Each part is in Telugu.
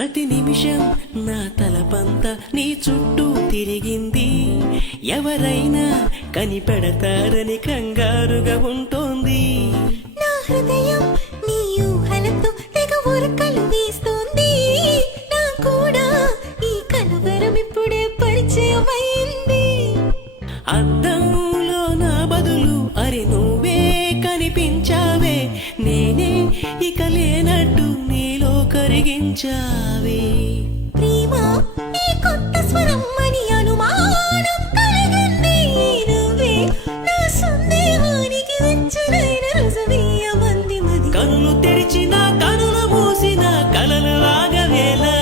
ప్రతి నిమిషం నా తలపంత నీ చుట్టూ తిరిగింది. ఎవరైనా కనిపెడతారని కంగారుగా ఉంటోంది. నా హృదయం నీ ఊహలతో తెగ ఉరకలు వేస్తోంది. నా కూడా ఈ కలవరం ఇప్పుడే పరిచయమైంది. అద్దంలో నా బదులు అరే నువ్వే కనిపించావే. నేనే ఇక లేనట్టు నీలో కరిగించావే. ప్రేమ ఈ కొత్త స్వరం అని అనుమానం కలిగింది. నువ్వే నా సందేహానికి వెచ్చనైన రసమీయమంది మది. కనులు తెరిచిన కనులు మూసిన కలలు ఆగవేలా.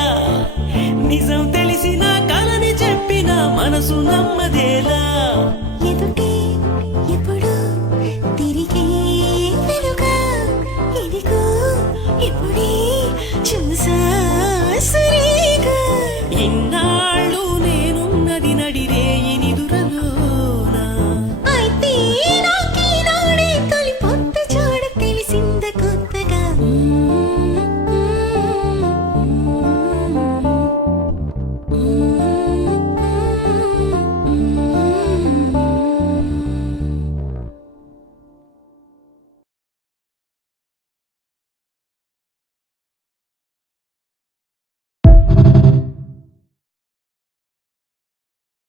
నిజం తెలిసిన కలని చెప్పిన మనసు నమ్మదేలా.